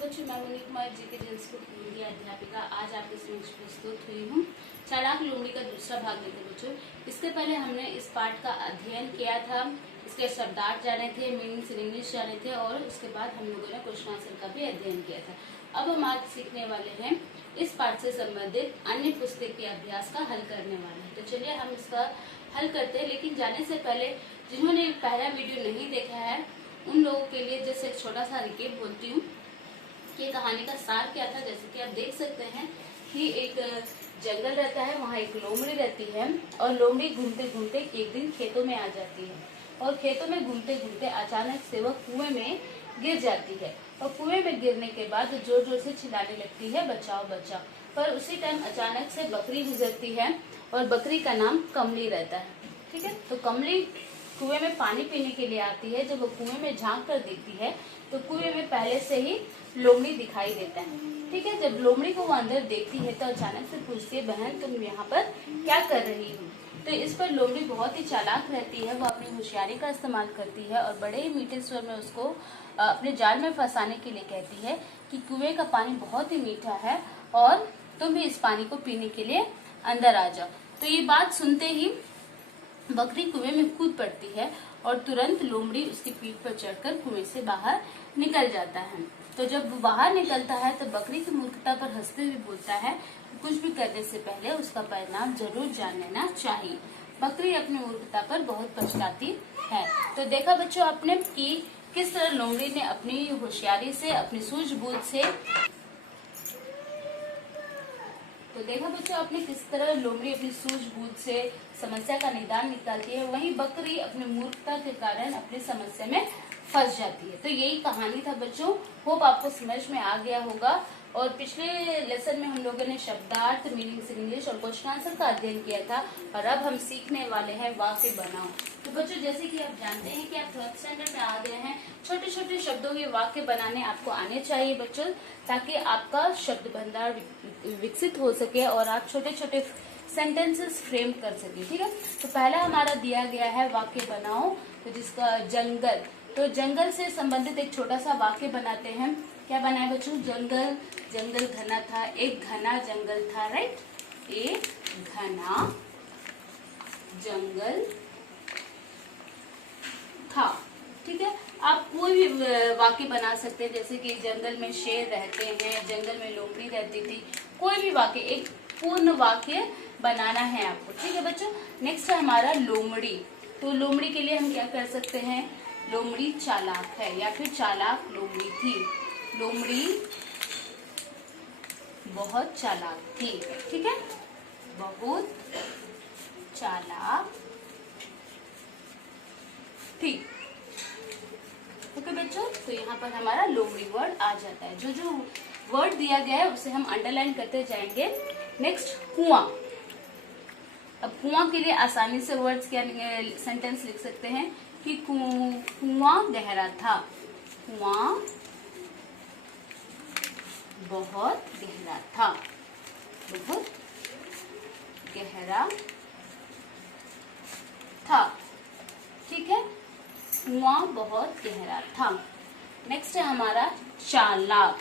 बच्चों, मैं मुनि कुमार जी के संस्कृत हिंदी अध्यापिका आज आपके समक्ष प्रस्तुत हुई हूँ। चालाक लोमड़ी का दूसरा भाग लेते बच्चों। इसके पहले हमने इस पाठ का अध्ययन किया था, इसके शब्दार्थ जाने थे, मीनिंग्स इन इंग्लिश जाने थे और उसके बाद हम लोगों ने क्वेश्चन आंसर का भी अध्ययन किया था। अब हम आज सीखने वाले हैं इस पाठ से संबंधित अन्य पुस्तक के अभ्यास का हल करने वाले हैं। तो चलिए हम इसका हल करते हैं, लेकिन जाने से पहले जिन्होंने पहला वीडियो नहीं देखा है उन लोगों के लिए जैसे एक छोटा सा रिकेप बोलती हूँ कि कहानी का सार क्या था। जैसे कि आप देख सकते हैं कि एक जंगल रहता है, वहाँ एक लोमड़ी रहती है और लोमड़ी घूमते घूमते एक दिन खेतों में आ जाती है और खेतों में घूमते घूमते अचानक से वह कुएं में गिर जाती है और कुएं में गिरने के बाद जोर जोर से चिल्लाने लगती है, बचाओ बचाओ। पर उसी टाइम अचानक से बकरी गुजरती है और बकरी का नाम कमली रहता है। ठीक है, तो कमली कुएं में पानी पीने के लिए आती है। जब वो कुएं में झांक कर देखती है तो कुएं में पहले से ही लोमड़ी दिखाई देता है। ठीक है, जब लोमड़ी को वो अंदर देखती है तो अचानक से पूछती है, बहन तुम यहाँ पर क्या कर रही हो। तो इस पर लोमड़ी बहुत ही चालाक रहती है, वो अपनी होशियारी का इस्तेमाल करती है और बड़े ही मीठे स्वर में उसको अपने जाल में फंसाने के लिए कहती है कि कुएं का पानी बहुत ही मीठा है और तुम भी इस पानी को पीने के लिए अंदर आ जाओ। तो ये बात सुनते ही बकरी कुएं में कूद पड़ती है और तुरंत लोमड़ी उसकी पीठ पर चढ़कर कुएं से बाहर निकल जाता है। तो जब वो बाहर निकलता है तो बकरी की मूर्खता पर हंसते हुए बोलता है, कुछ भी करने से पहले उसका परिणाम जरूर जान लेना चाहिए। बकरी अपनी मूर्खता पर बहुत पछताती है। तो देखा बच्चों आपने कि किस तरह लोमड़ी ने अपनी होशियारी से, अपनी सूझबूझ से किस तरह लोमड़ी अपनी सूझबूझ से समस्या का निदान निकालती है, वहीं बकरी अपनी मूर्खता के कारण अपनी समस्या में फंस जाती है। तो यही कहानी था बच्चों, होप आपको समझ में आ गया होगा। और पिछले लेसन में हम लोगों ने शब्दार्थ, मीनिंग्स इन इंग्लिश और क्वेश्चन आंसर का अध्ययन किया था और अब हम सीखने वाले हैं वाक्य बनाओ। तो बच्चों जैसे कि आप जानते हैं कि आप 3rd स्टैंडर्ड में आ गए हैं, छोटे छोटे शब्दों के वाक्य बनाने आपको आने चाहिए बच्चों, ताकि आपका शब्द भंडार विकसित हो सके और आप छोटे छोटे सेंटेंसेस फ्रेम कर सके। ठीक है, तो पहला हमारा दिया गया है वाक्य बनाओ, तो जिसका जंगल, तो जंगल से संबंधित एक छोटा सा वाक्य बनाते हैं। क्या बनाए बच्चों, जंगल, जंगल घना था, एक घना जंगल था, राइट, एक घना जंगल था। ठीक है, आप कोई भी वाक्य बना सकते हैं, जैसे कि जंगल में शेर रहते हैं, जंगल में लोमड़ी रहती थी, कोई भी वाक्य, एक पूर्ण वाक्य बनाना है आपको। ठीक है बच्चों, नेक्स्ट है हमारा लोमड़ी। तो लोमड़ी के लिए हम क्या कर सकते हैं, लोमड़ी चालाक है या फिर चालाक लोमड़ी थी, लोमड़ी बहुत चालाक थी। ठीक है, बहुत चालाक थी। ओके बच्चों, तो यहाँ पर हमारा लोमड़ी वर्ड आ जाता है। जो जो वर्ड दिया गया है उसे हम अंडरलाइन करते जाएंगे। नेक्स्ट कुआं। अब कुआं के लिए आसानी से वर्ड्स क्या सेंटेंस लिख सकते हैं कि कुआं गहरा था, कुआं बहुत गहरा था, बहुत गहरा था। ठीक है, कुआं बहुत गहरा था। नेक्स्ट है हमारा चालाक।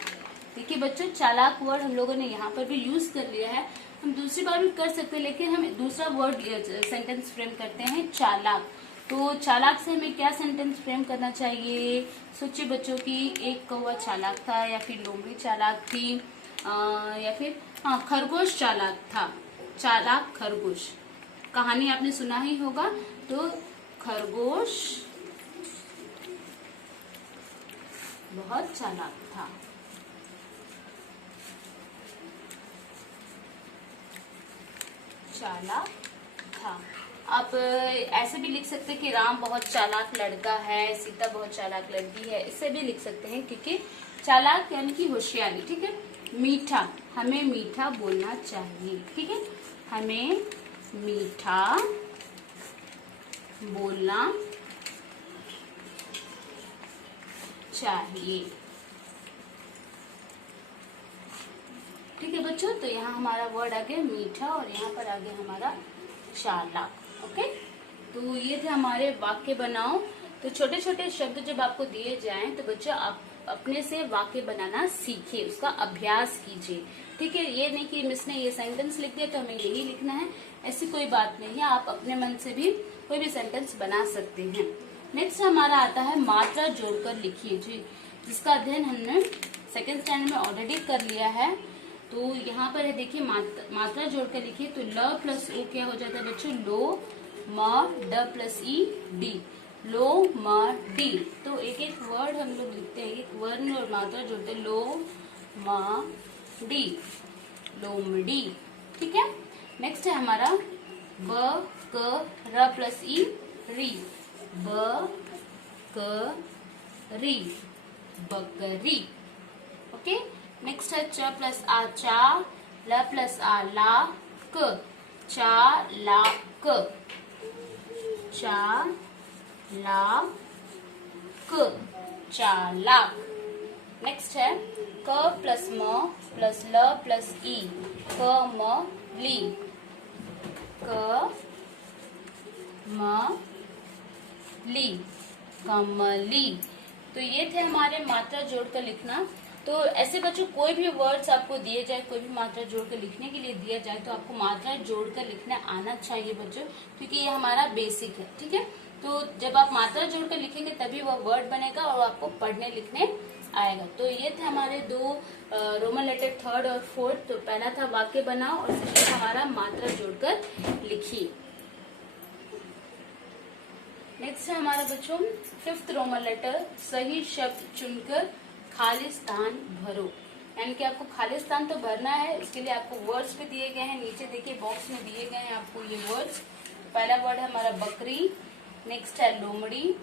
देखिए बच्चों, चालाक वर्ड हम लोगों ने यहाँ पर भी यूज कर लिया है, हम दूसरी बार भी कर सकते हैं, लेकिन हम दूसरा वर्ड सेंटेंस फ्रेम करते हैं चालाक। तो चालाक से हमें क्या सेंटेंस फ्रेम करना चाहिए, सोचिए बच्चों कि एक कौवा चालाक था या फिर लोमड़ी चालाक थी या फिर खरगोश चालाक था, चालाक खरगोश, कहानी आपने सुना ही होगा। तो खरगोश बहुत चालाक था, चालाक था। आप ऐसे भी लिख सकते हैं कि राम बहुत चालाक लड़का है, सीता बहुत चालाक लड़की है, इससे भी लिख सकते हैं, क्योंकि चालाक यानी कि होशियारी। ठीक है, मीठा, हमें मीठा बोलना चाहिए। ठीक है, हमें मीठा बोलना चाहिए। ठीक है बच्चों, तो यहाँ हमारा वर्ड आ गया मीठा और यहाँ पर आ गया हमारा चालाक। ओके, तो ये थे हमारे वाक्य बनाओ। तो छोटे छोटे शब्द जब आपको दिए जाएं तो बच्चों आप अपने से वाक्य बनाना सीखिए, उसका अभ्यास कीजिए। ठीक है, ये नहीं कि मिस ने ये सेंटेंस लिख दिया तो हमें यही लिखना है, ऐसी कोई बात नहीं है। आप अपने मन से भी कोई भी सेंटेंस बना सकते हैं। नेक्स्ट हमारा आता है मात्रा जोड़कर लिखिए जी, जिसका अध्ययन हमने सेकेंड स्टैंडर्ड में ऑलरेडी कर लिया है। तो यहाँ पर है देखिए, मात्रा जोड़कर लिखिए। तो ल प्लस ओ क्या हो जाता है बच्चों, लो म ड प्लस ई डी, लो म डी। तो एक एक वर्ड हम लोग लिखते हैं, एक वर्ण और मात्रा जोड़ते हैं, लो म डी, लोमड़ी। ठीक है, नेक्स्ट है हमारा ब क र प्लस ई री, ब क री, बकरी। ओके, नेक्स्ट है च प्लस आ चा, ल प्लस आ ला क, चा ला क, चा ला क, चालाक। नेक्स्ट है क प्लस म प्लस ल प्लस ई, क म ली, क म ली, कमली। तो ये थे हमारे मात्रा जोड़कर लिखना। तो ऐसे बच्चों कोई भी वर्ड्स आपको दिए जाए, कोई भी मात्रा जोड़कर लिखने के लिए दिया जाए तो आपको मात्रा जोड़कर लिखना आना चाहिए बच्चों, क्योंकि ये हमारा बेसिक है। ठीक है, तो जब आप मात्रा जोड़कर लिखेंगे तभी वह वर्ड बनेगा और आपको पढ़ने लिखने आएगा। तो ये थे हमारे दो रोमन लेटर थर्ड और फोर्थ। तो पहला था वाक्य बनाओ और सेकंड हमारा मात्रा जोड़कर लिखिए। नेक्स्ट है हमारा बच्चों फिफ्थ रोमन लेटर, सही शब्द चुनकर खाली स्थान भरो। यानी कि आपको खाली स्थान तो भरना है, उसके लिए आपको वर्ड्स भी दिए गए हैं, नीचे देखिए बॉक्स में दिए गए हैं आपको ये वर्ड्स। पहला वर्ड है हमारा बकरी, नेक्स्ट है लोमड़ी,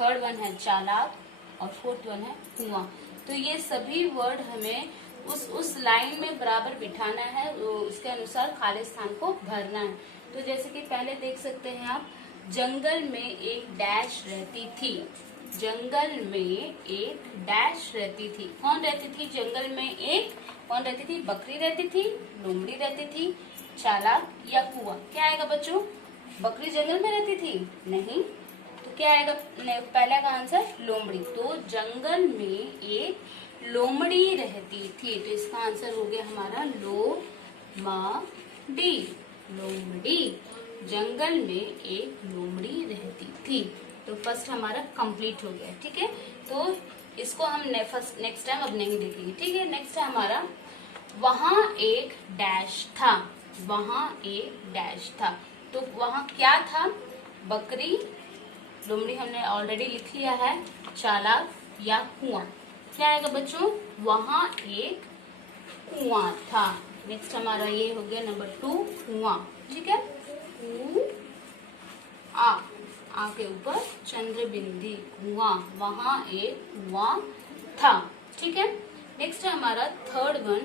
थर्ड वन है चालाक और फोर्थ वन है कुआं। तो ये सभी वर्ड हमें उस लाइन में बराबर बिठाना है, उसके अनुसार खाली स्थान को भरना है। तो जैसे कि पहले देख सकते हैं आप, जंगल में एक डैश रहती थी, जंगल में एक डैश रहती थी। कौन रहती थी जंगल में एक, कौन रहती थी, बकरी रहती थी, लोमड़ी रहती थी, चालाक या कुआं। क्या आएगा बच्चों, बकरी जंगल में रहती थी नहीं, तो क्या आएगा पहला का आंसर लोमड़ी। तो जंगल में एक लोमड़ी रहती थी, तो इसका आंसर हो गया हमारा लोमड़ी, लोमड़ी। जंगल में एक लोमड़ी रहती थी। तो फर्स्ट हमारा कंप्लीट हो गया। ठीक है, तो इसको हम नेक्स्ट टाइम अब नहीं देखेंगे। ठीक है, नेक्स्ट है हमारा वहां एक डैश था, वहां एक डैश था। तो वहां क्या था, बकरी, लोमड़ी हमने ऑलरेडी लिख लिया है, चालाक या कुआं। क्या आएगा बच्चों, वहां एक कुआं था। नेक्स्ट हमारा ये हो गया नंबर 2 कुआं। ठीक है, आ के ऊपर चंद्र बिंदी, कुआं, वहां एक कुआं था। ठीक है, नेक्स्ट है हमारा थर्ड वन,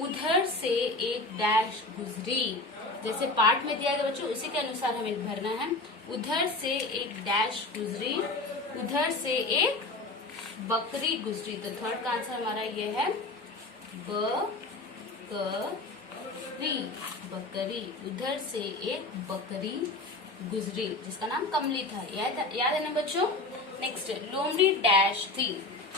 उधर से एक डैश गुजरी। जैसे पाठ में दिया गया बच्चों उसी के अनुसार हमें भरना है। उधर से एक डैश गुजरी, उधर से एक बकरी गुजरी। तो थर्ड का आंसर हमारा ये है बकरी, बकरी। उधर से एक बकरी गुजरी, जिसका नाम कमली था। याद है ना बच्चों। नेक्स्ट, लोमड़ी डैश थी,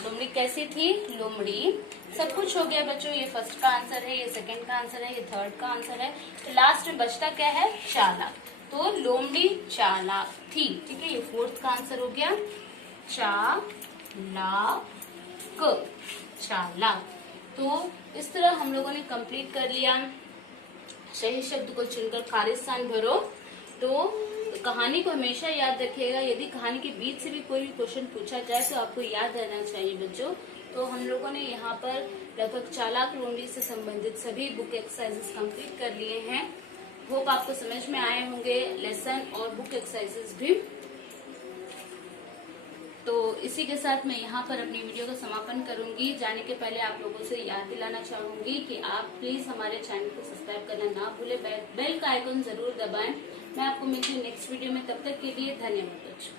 लोमड़ी कैसी थी, लोमड़ी सब कुछ हो गया बच्चों। ये फर्स्ट का आंसर है, ये सेकंड का आंसर है, ये थर्ड का आंसर है। तो लास्ट में बचता क्या है, चालाक। तो लोमड़ी चालाक थी। ठीक है, ये फोर्थ का आंसर हो गया चालाक, चालाक। तो इस तरह हम लोगों ने कंप्लीट कर लिया। सही शब्द को चुनकर खाली स्थान भरो। तो कहानी को हमेशा याद रखिएगा, यदि कहानी के बीच से भी कोई भी क्वेश्चन पूछा जाए तो आपको याद रहना चाहिए बच्चों। तो हम लोगों ने यहाँ पर लगभग चालाक लोमड़ी से संबंधित सभी बुक एक्सरसाइजेस कंप्लीट कर लिए हैं। होप आपको समझ में आए होंगे लेसन और बुक एक्सरसाइजेस भी। तो इसी के साथ मैं यहाँ पर अपनी वीडियो का समापन करूंगी। जाने के पहले आप लोगों से याद दिलाना चाहूंगी कि आप प्लीज हमारे चैनल को सब्सक्राइब करना ना भूले, बेल का आइकन जरूर दबाएं। मैं आपको मिलती हूँ नेक्स्ट वीडियो में, तब तक के लिए धन्यवाद बच्चों।